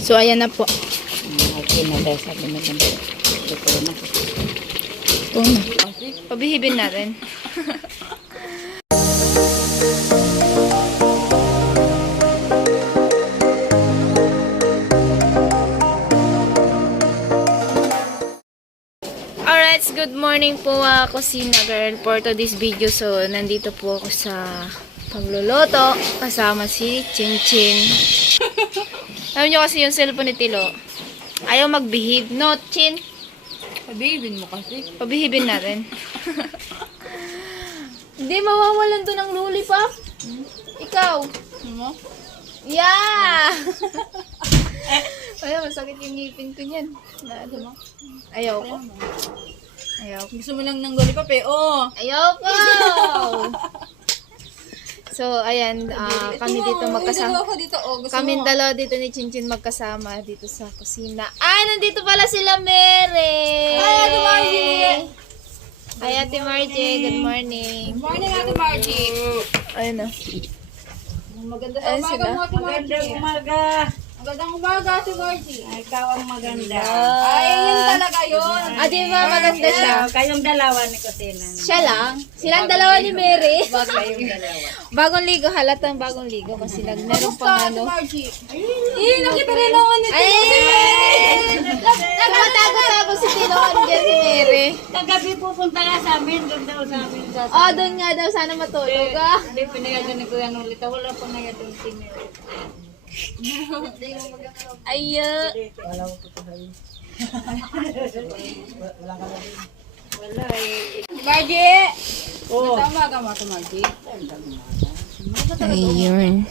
So, ayan na po. Okay na dahil sabi na ganda. Ito na. Ito na. Pabihibin natin. Alright, good morning po Kusina Girl for today's video. So, nandito po ako sa pagluluto kasama si Chin Chin. Alam nyo kasi yung cellphone ni Tilo. Ayaw magbihib. No, Chin? Pabibin mo kasi. Pabihibin natin. Hindi, mawawalan to ng lollipop. Ikaw. Ano? Yeah! Wala, masakit yung ngipin ko niyan. Ano mo? Ayaw ko. Ayaw ko. Gusto mo lang ng lollipop eh. Oo. Ayaw ko! So, ayan, kami dito magkasama. Kaming dalawa dito ni Chinchin magkasama dito sa kusina. Ay, nandito pala sila Mary! Hi, Ate Margie! Hi, Ate Margie. Good morning. Good morning, Ate Margie. Ayun na. Maganda sa Ayun umaga sila. mo, Ate Margie. Magandang umaga. Magandang umaga, Ate Margie. Ay, ikaw ang maganda. Ay, yun talaga yun. Di ba maganda siya? Kayong dalawa ni Kusina. Siya lang. Silang dalawa ni Mary. Kayong dalawa. Bagong ligo. Halatang bagong ligo kasi meron Kamusta, pang Ate ano. Margie? Nakita rin ako ni Ay! Tumatago-tago si Tinoan dyan si Mary. Kagabi pupunta nga sa amin, doon daw sa amin. Oh, doon nga daw sana matulog ah. Hindi, pinayagan ni Kuya Nolita. Wala pa nga doon si Mary. Ayo. Wala eh. Margie! Oo. Tama ka mo, Ate Margie. Ayun.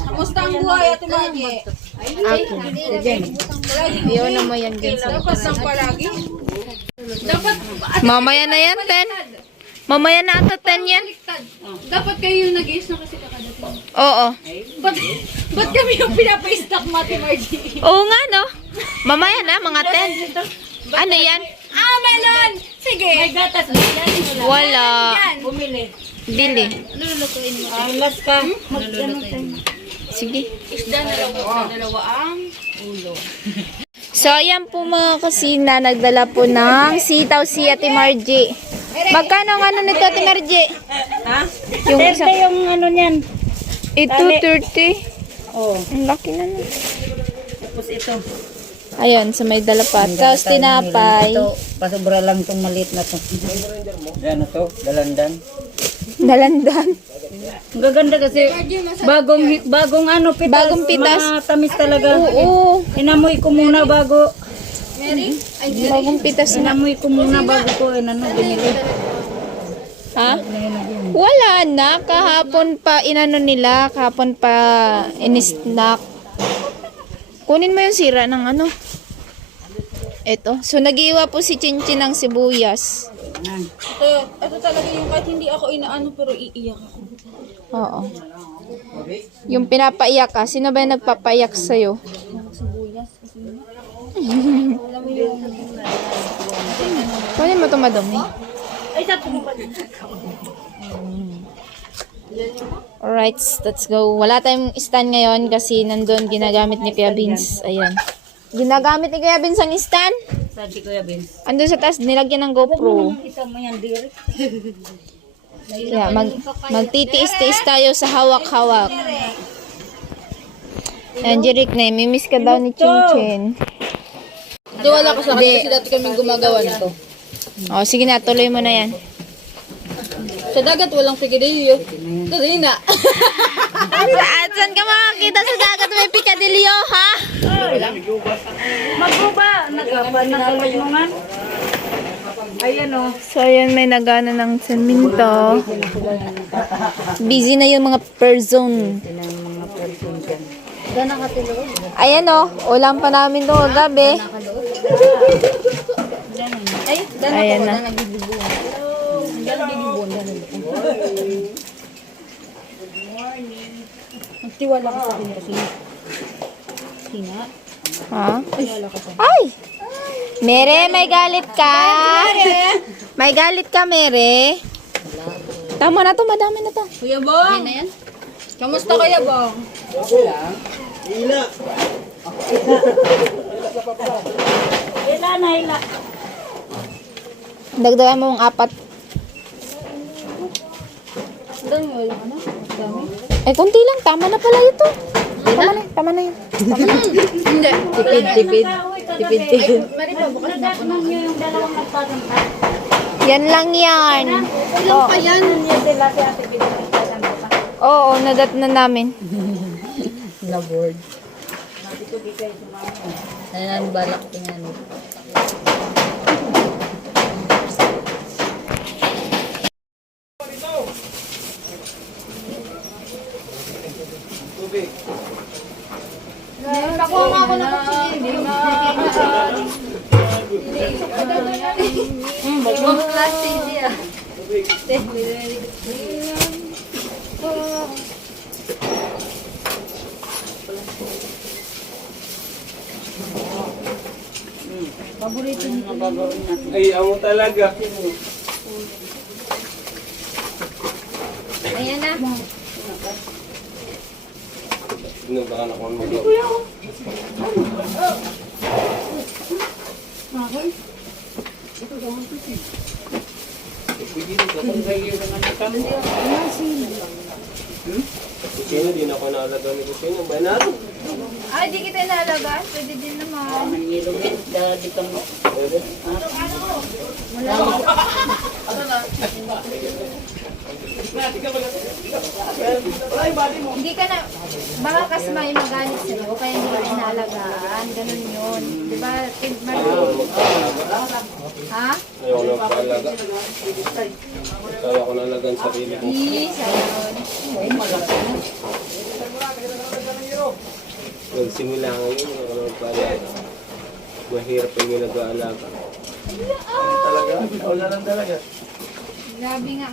Kamusta ang buhay, Ate Margie? Ayaw na mo yan guys. Dapat lang palagi. Dapat, Mamaya na yan, 10. Mamaya na ata 10 yan. dapat kayo yung nag-iis na kasi kakadating. Oo. Ba't kami yung pinapa-stock mo, Ate Margie? Oo nga no. Mamaya na, mga 10. Ano yan? Ah, melon! Sige! May gatas ba yan? Wala. Bumili. Bili. Ay, last ka. Mag-ano tayo. Sige. Isda na dalawa ang ulo. So, ayan po mga kusina. Nagdala po ng sitaw si Ate Margie. Magkano ang ano nito, Ate Margie? Ha? Yung Terte isa. yung ano niyan. Ito, 30. Oo. Ang laki na nun. Tapos ito. Ayun, sa may dala pa. Tapos tinapay. Ito, pasubra lang itong maliit na to. Yan na to, dalandan. Dalandan. Ang gaganda kasi bagong ano pitas. Bagong pitas. Matamis talaga. Oo. Inamoy ko muna bago. Bagong pitas na. Inamoy ko muna bago ko binili. Ha? Wala na. Kahapon pa inano nila. Kahapon pa in-snack. Kunin mo yung sira ng ano. Ito. So, nag-iwa po si Chinchin ng sibuyas. Ito talaga yung kahit hindi ako inaano pero iiyak ako. Oo. Yung pinapaiyak ka. Sino ba yung nagpapaiyak sa'yo? Kunin mo ito madumi. Alright, let's go. Wala tayong stand ngayon kasi nandun ginagamit ni Kuya Vince. Ayan. Ginagamit ni Kuya Vince ang stand. Sabi ko ya Vince. Andun sa taas, nilagyan ng GoPro. Kita mo yan direct. Kaya magtitiis-tiis tayo sa hawak-hawak. Ayan, Jeric na mimiss ka daw ni Chinchin. Di wala ka sa akin kasi dati kaming gumagawa nito. O, sige na, tuloy mo na yan. Sa dagat walang pigadilyo. Kasi na. Saan ka makakita sa dagat may pikadilyo, ha? Magbuba, nagkapanangan. Ayan o. So, ayan, may nagana ng semento. Busy na yung mga person. Ayan o, ulam pa namin doon gabi. Ayan na. Magtiwala ka sa akin kasi. Sina? Ha? Ay! Mere, may galit ka? May galit ka, Mere? Tama na to, madami na to. Kuya Bong! Kamusta Kuya Bong? Dagdagan mo ang 4. Dami, walang ano. Dami. Eh, konti lang. Tama na pala ito. Tama na yun. Hindi. Tipid. Mari pa, bukas na po. Yung dalawang nagpatangka. Yan lang yan. Ilan pa yan? Yung sila si Ate Pito nagpatangka pa. Oo, nadat na namin. Na-board. Ano ang balak tingnan. Nakuha nga ako ng kutsilyo. Ibang klase siya. Ay, amo talaga. Ayan na. Nagkakan ako ng mga. Kusino, di na ako naalaga ni Kusino. Banar? Ay, di kita inaalagaan. Pwede din naman. Pwede? Hindi ka na, baka kasi may magalit sa'yo, kaya hindi ka inaalagaan. Ganun yun. Di ba? Ha? Ayaw na paalaga. Kaya ko naalagaan sarili ko. Isa yun. Nagsimula ngayon, ayaw na paalaga. Mahirap yung may nag-aalaga. Talaga? Wala lang talaga. Grabe nga.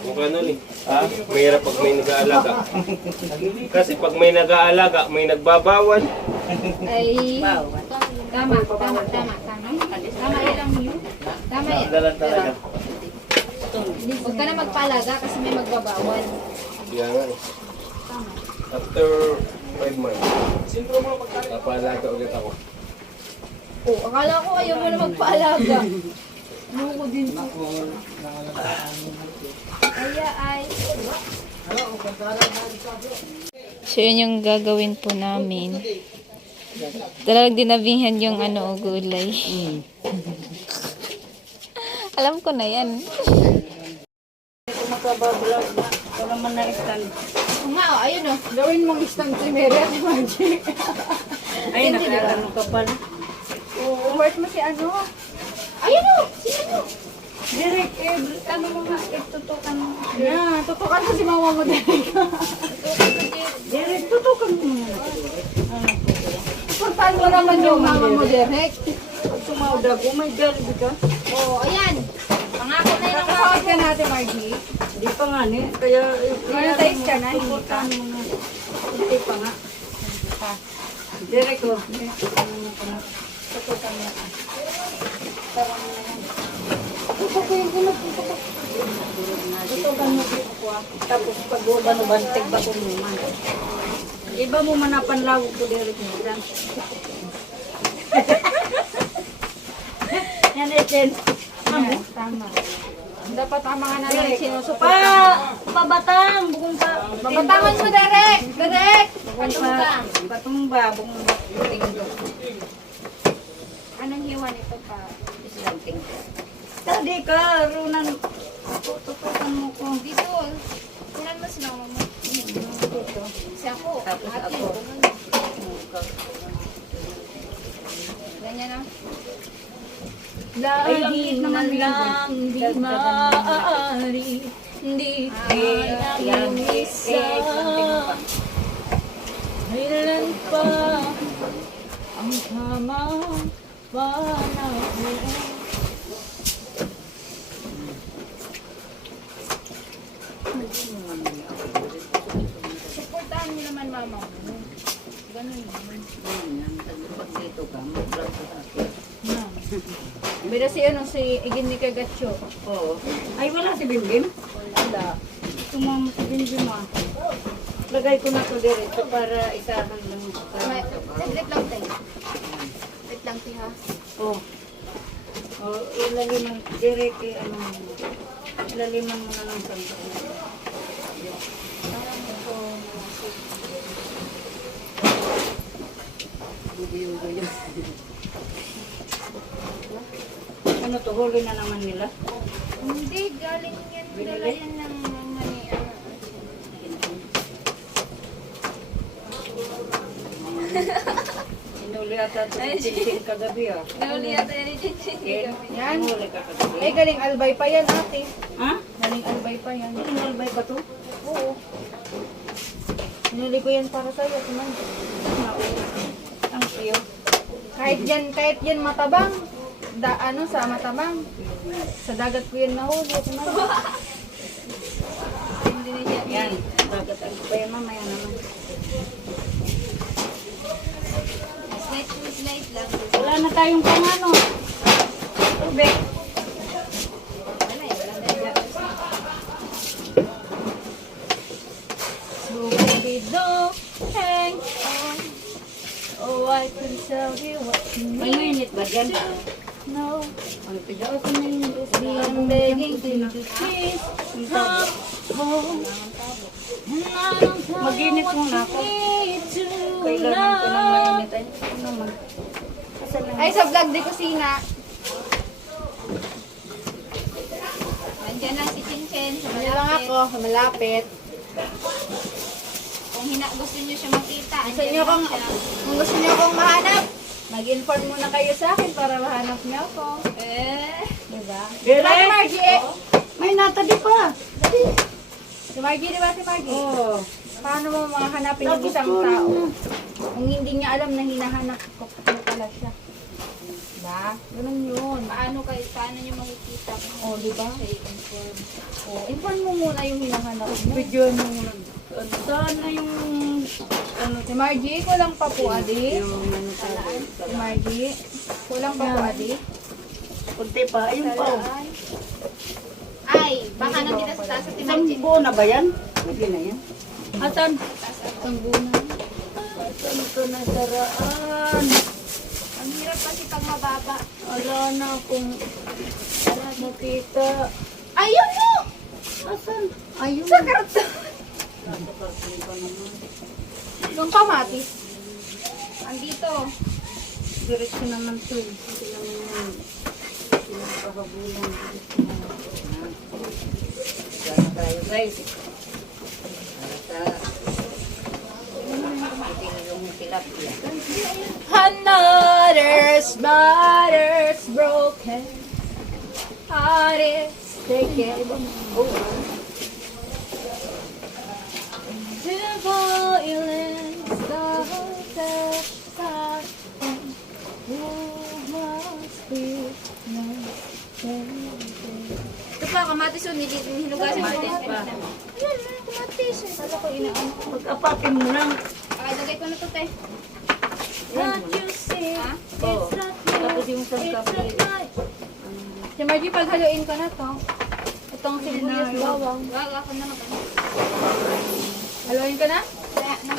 Mukha nun eh. Mahirap pag may nag-aalaga. Kasi pag may nag-aalaga, may nagbabawal. Ay, tama. Tama ilang yun. Tama yan. Talaga. Huwag ka na magpaalaga kasi may magbabawal. Kaya nga eh. After 5 months, napaalaga ulit ako. Oh, akala ko ayaw mo na magpaalaga. Loko din po. Kaya ay... So, yun yung gagawin po namin. Talagang dinabihan yung gulay. Alam ko na yan. Oo nga, oh, ayun oh. Gawin mong stand si Mary at Margie. Ay, nakakano ka pala. Worth mo si ano. Ayun oh, si ano. Direk, ano mo nga, itutukan mo. Yeah, tutukan mo si mama mo dahil ka. Direk, tutukan mo nga. Puntahan mo naman yung mama mo direct. Sumaudag, oh my God, ka. Oo, ayan. Pangako na yung Nakasakit ka natin, Margie. Hindi pa nga ni, kaya... Kaya tayo ka na, hindi ka. Hindi pa nga. Direk, oh. Tutukan mo nga. Tutukan mo ko ah. Tapos pag bantig ba ko naman. Iba mo manapanlaw ko direk mo. Yan eh, Jen. Tama. Dapat tama nga na lang sinusupport. Pabatang, bukong pa. Babatangan mo direct! Direct! Patungkang. Patumba, bukong tingdo. Anong hiwa nito pa? Islang tingdo. Tadi ka, runan. Tutukan mo ko. Dito. Kunan mo si mama mo. Dito. Si ako. Tapos Ate, ako. Ganyan na. Ay, di na lang, di maaari, hindi kaya isa. Kailan pa ang tamang panahon? Supportahan mo naman mama mo. Ganun naman. Pag dito ka, mag-vlog ka akin. Bida si ano, si Igin ni Kagatcho. Oo. Ay, wala si Bimbim? Wala. tumama si Binbin mo. Lagay ko na to diretso para isahan lang. Saglit lang tayo. Wait lang tayo ha. Oh. Oh, ilaliman, direct, ano, ilaliman mo na lang sa ano to, huli na naman nila? Hindi, galing yan. Dala yan ng mani. Inuli ata ito si Chinchin kagabi ah. Nauli yata yan ni Chichi. Yan. Inuli ka kagabi. Eh, galing albay pa yan, ate. Ha? Galing albay pa yan. Inulbay ba to? Oo. Hinuli ko yan para sa'yo, kuman. Ang siyo. Kahit yan matabang. Sa matabang. Sa dagat ko yan nahuli, kuman. Hindi na siya. Yan. Dagat ang kaya mamaya naman. Slight lang. Wala na tayong pangano. Tubig. Wala eh. So baby, don't hang on. Oh, I can tell you what you May need mainit ba dyan? to know. Ang tiga ako na yun. I'm begging you to please come home. And I don't know Mag-init what muna you ako. need to Kailangan ko ng know. mainit. Ay, ano naman. Asan lang? Ay, sa vlog di kusina. Nandiyan lang si Chinchin. Sa Ano lang malapit. ako, malapit. Kung gusto niyo siya makita, Gusto andyan niyo lang kung, siya. kung gusto niyo akong mahanap, mag-inform muna kayo sa akin para mahanap niyo ako. Eh, Diba? Dire? Diba si Margie? May natabi pa. Si Margie, diba si Margie? Oo. Paano mo mahanapin yung isang tao? Kung hindi niya alam na hinahanap ko pala siya. Diba? Ganun yun. paano niyo makikita kung O, diba? siya i-confirm? O, inform mo muna yung hinahanap mo. Video mo muna. Saan na yung ano Si Margie, kulang pa po, adi. yung ano sabi? Si Margie, kulang pa po, adi. Kunti pa. Ayun pa. oh. Ay, baka nandito sa taas at Isang imagine. buo na ba yan? Pwede na yan. Asan? Ang guna. Asan ito na saraan? Ang hirap kasi pag mababa. Wala na akong makita. Ayun mo! Asan? Ayun. Sa karton. Nakakarton pa naman. Yung kamatis. Andito. Diretso naman to eh. Hindi naman yun. Pinagpakabulan. Gana tayo guys. Para yung tilapia. Another's mother's broken heart is taken. The violence of the sun who must be Ito pa, kamatis yun. Hinugasan natin. pa. Ayan, kamatis. Kala ko inaano. Pag-apapin mo lang. Okay, lagay ko na ito, te. Can't you see? Ha? Oo. Tapos yung sa kape. Si Margie, paghaluin ko na to. Itong sibuyas bawang. Wag, ako na naman. Haluin ko na? Kaya, na.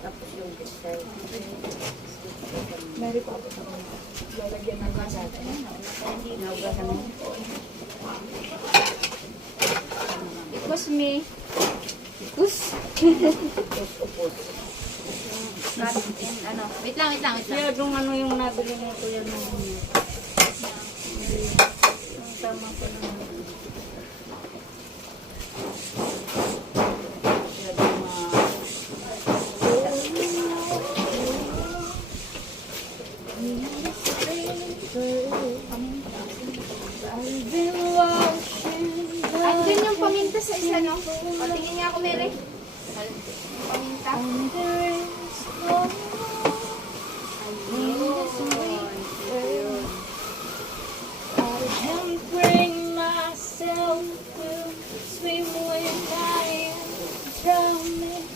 Tapos yung bisay. Meron pa ako. Lalagyan ng gasa. Naugasan mo. It was me. Us. Upos-upos. Ano? Wait lang. Kaya yung ano yung nabili mo ko yan ng ang tama ko naman. Kaya yung I've been watching the Andun yung paminta sa isa, no? Patingin niya ako, Mary. Paminta. wonders of I can't bring myself to swim when I am drowning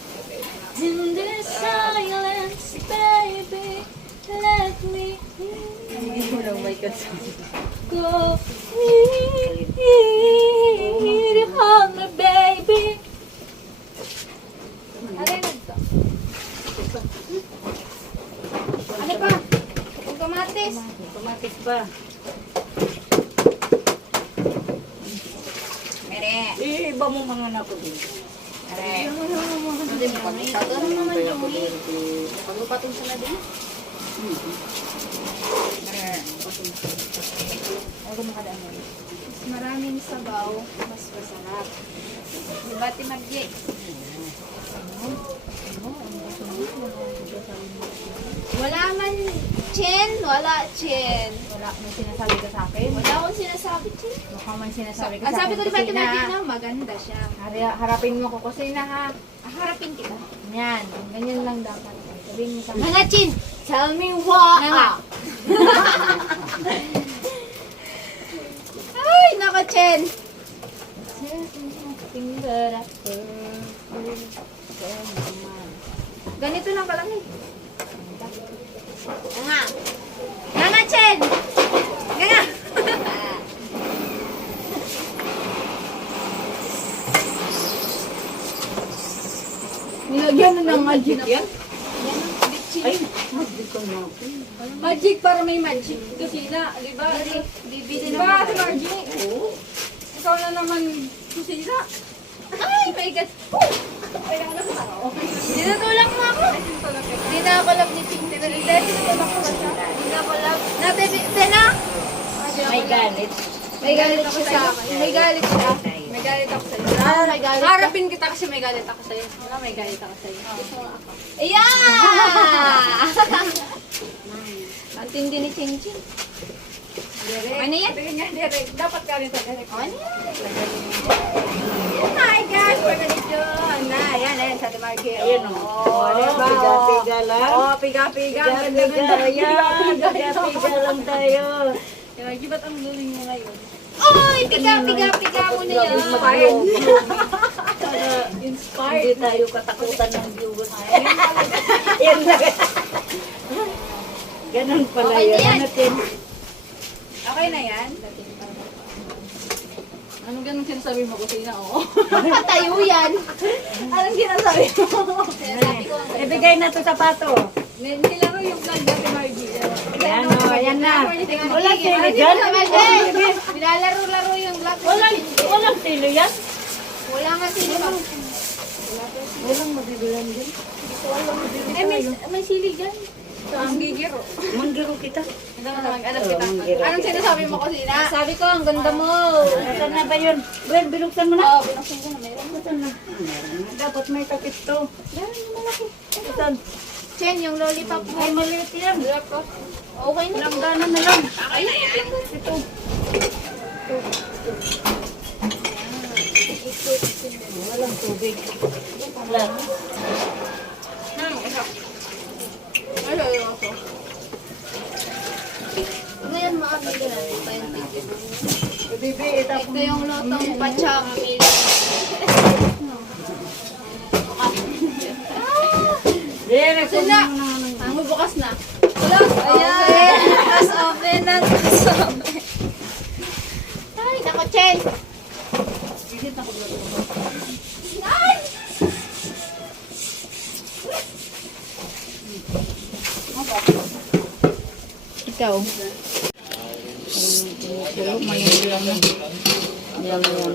in this silence, baby. Let me in. Hindi mo lang may kasama. ko. Hold me, baby. Ano pa? Kung kamatis. Kamatis pa. Mere. Iba mo mga anak ko din. Mere. Ito naman yung pagpatong sa ladin. Mere. Ako makadaan mo. Mas maraming sabaw, mas masarap. Diba, Timagye? Wala man, Chen. Wala, Chen. Wala mo sinasabi ka sa akin. Wala akong sinasabi, Chen. Mukha man sinasabi ka Ang sa sabi akin. ko, diba, Kusina. Timagye na maganda siya. Harapin mo ko kusina ha. Harapin kita. Yan. Ganyan lang dapat. Sabihin mo sa akin. Mga Chin, tell me what. Ay, naka Chen. Ganito lang ka lang eh. Nga. Nga Chen. Nga. Nilagyan na ng magic yan? Ay, magic ko na. Magic para may magic. Kusina, di ba? Bibili Di na. ba, Ate Margie? Oo. Ikaw na naman kusina. Ay, my God. Dinutulak mo ako. Dinakulap ni Ching. Dinutulak mo ba siya? Dinakulap. Tena? May galit. May galit ako sa akin. May galit siya. May galit ako sa'yo. May galit ka. Harapin kita kasi may galit ako sa'yo. Wala, may galit ako sa'yo. Ayan! Ang tindi ni Ching Ching. Ano yan? Dapat ka rin sa galit. Ano yan? Oh my gosh, we're gonna do. Ayan, sa Margie. Ayan o. Diba? Piga-piga lang. Oo, piga-piga. Piga-piga. Ayan, piga-piga lang tayo. Margie, ba't ang luling mo ngayon? Oy! Piga mo na yan. Inspired. Hindi tayo katakutan ng viewers. Yan na. Ganun pala Okay na yun. yan. Ano, Tin? Okay na yan? Anong ganun sinasabi mo kusina? Oo. Tayo yan. Anong sinasabi mo? Sabi ko, Ibigay na to sapato. Nilaro yung vlog natin, Margie. Ayan o, ayan na. Wala sili dyan? Nilalaro-laro yung black. Walang sili yan? Wala nga sino. Walang mabibilan dyan. May sili dyan. Ang gigiro. Manggiro kita. Anong sinasabi mo kusina? Sabi ko, ang ganda mo. Nasaan na ba yun? Well, binuksan mo na. Oo, binuksan ko na meron. Nasaan na? Dapat may takip to. Meron yung malaki. Saan? Chen, yung lollipop mo. Ay, maliit yan. Okay na. Langganan na lang. Okay na yan. Ito. Walang tubig. Wala. Ngayon, makabili natin pa yung ticket. Bibi, itapon. Ito yung lotong pachak. Sina. Ang bubukas na. Ayan. Tapos open na. Tapos open. Ay, nako, Chen. Ay! Ikaw.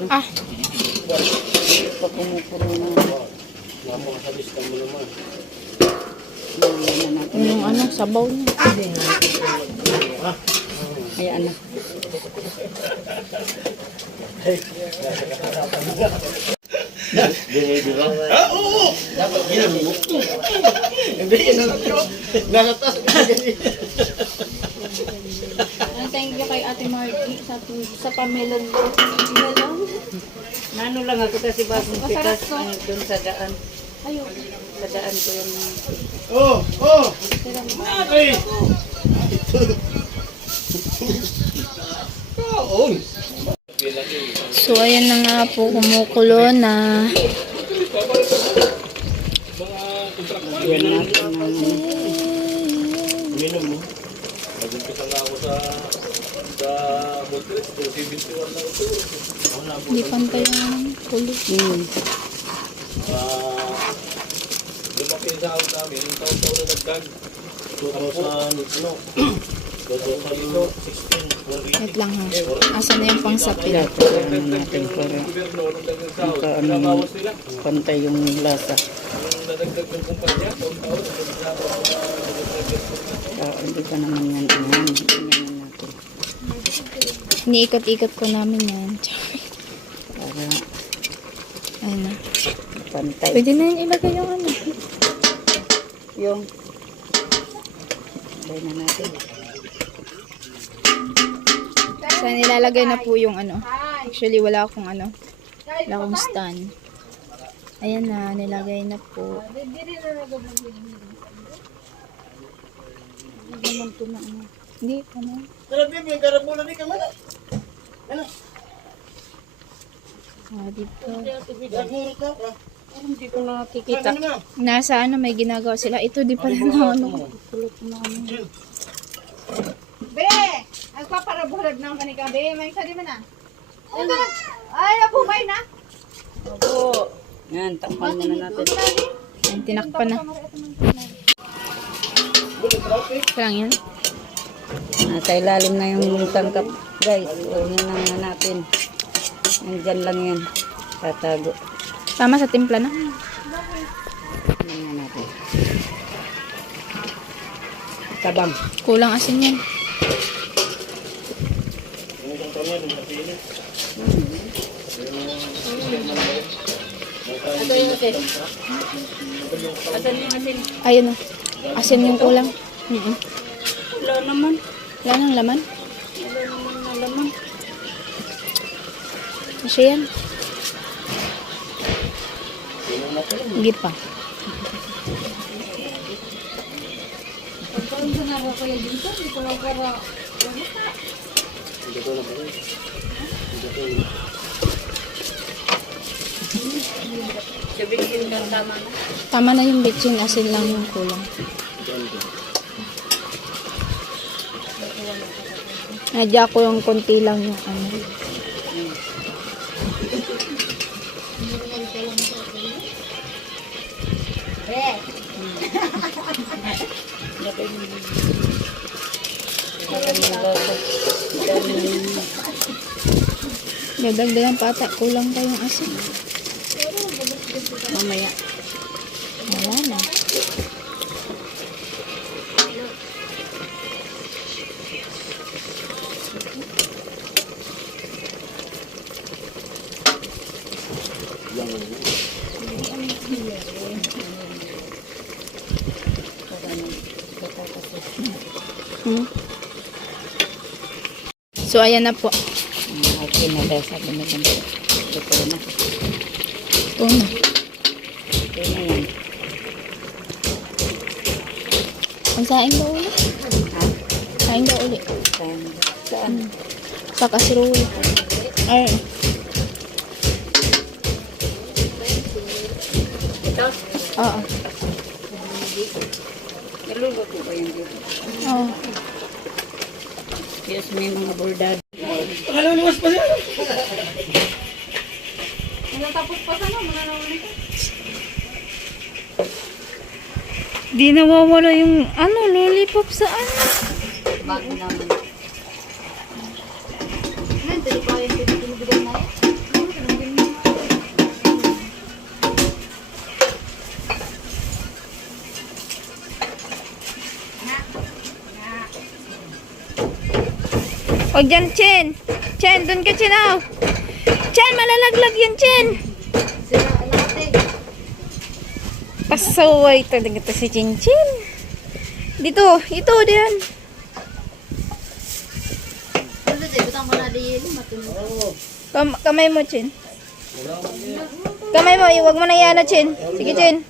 Ah. Yung ano, sabaw niya. Ayan na. Thank you kay Ate Margie sa pamelon mo. Melon? Nano lang ako kasi bagong Masarap pitas to. doon sa daan. Ayun. Sa daan ko yung... So, ayan na nga po, kumukulo na. Minom mo. Nag-umpisa nga ako sa Sa Motres, 271 lang ito. Hindi pantay ang huli. Lumaki sa ako namin, yung taon-taon na nagdag. 2016. Wait lang ha. Asan na yung pangsapit? Ano natin para Pinabawas nila. pantay yung lasa. Yung nadagdag ng kumpanya, taon-taon. Hindi pa naman yan. Yan natin. Iniikot-ikot ko namin yan. Para Ayun na. pantay. Pwede na yun ilagay yung ano. Yung lagay na natin. So, nilalagay na po yung ano. Actually, wala akong ano. Wala akong stand. Ayan na, nilagay na po. Hindi, ano. Ah, dito. Hindi ko nakikita. Nasa ano, may ginagawa sila. Ito, di pa rin na ano. Be! Agpaparabulag ng kanika, be. May isa di man na. Ay, abumay na. Opo. Yan, takpan muna natin. Ayan, tinakpan na. Ito lang yan. Nasa ilalim na yung tangkap, guys. Huwag na nga natin. Nandyan lang yan. Tatago. Tama sa timpla na. Yan na natin. Tabang. Kulang asin yan. Ayun o. Asin yung kulang. Wala naman. Wala nang laman. Wala naman. Kasi yan. Higit pa. Tama na yung bitchin, asin lang yung kulang. Nadya ko yung konti lang yung ano. Dadagdagan pa ata, kulang pa yung asin. Mamaya. Wala na. So, ayan na po. Okay na dahil sabi na lang. Ito na. Ito na. Ito na yan. Ang saing daw ulit. Ha? Saing daw ulit. Saan? Sa kasirula. Ay. Oo. Naluluto ba yan dito? Oo. Yes, may mga bordado. Tapos pa sana, mga nawali ka. Di nawawala yung ano, lollipop sa ano. Bago naman. Nanti di pa yung pinagbigan na yan. O dyan, Chen. Chen, dun ka, Chen, oh. Chen, malalaglag yan, Chen. Sira natin. Pasaway talaga to si Chin Chin. Dito, ito, diyan. Ano di, butang ko na di yun, matulog. Kamay mo, Chin. Kamay mo, iwag mo na yan, Chin. Sige, Chin.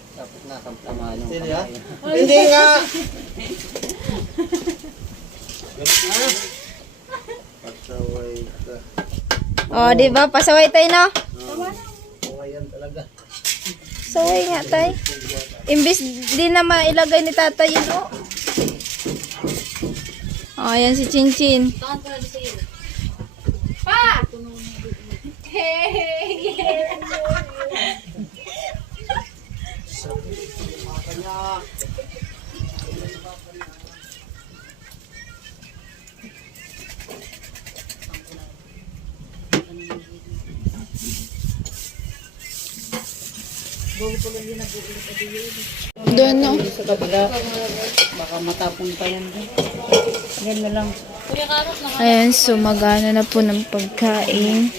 Hindi nga! O, di ba? Pasaway tayo, no? Saway nga, tay. Imbis di na mailagay ni tatay yun, oh. O, ayan si Chin Chin. Tangan ko na di sa iyo. Doon, no? Sa kabila, baka matapon pa yan. Yan na lang. Ayan, so magana na po ng pagkain.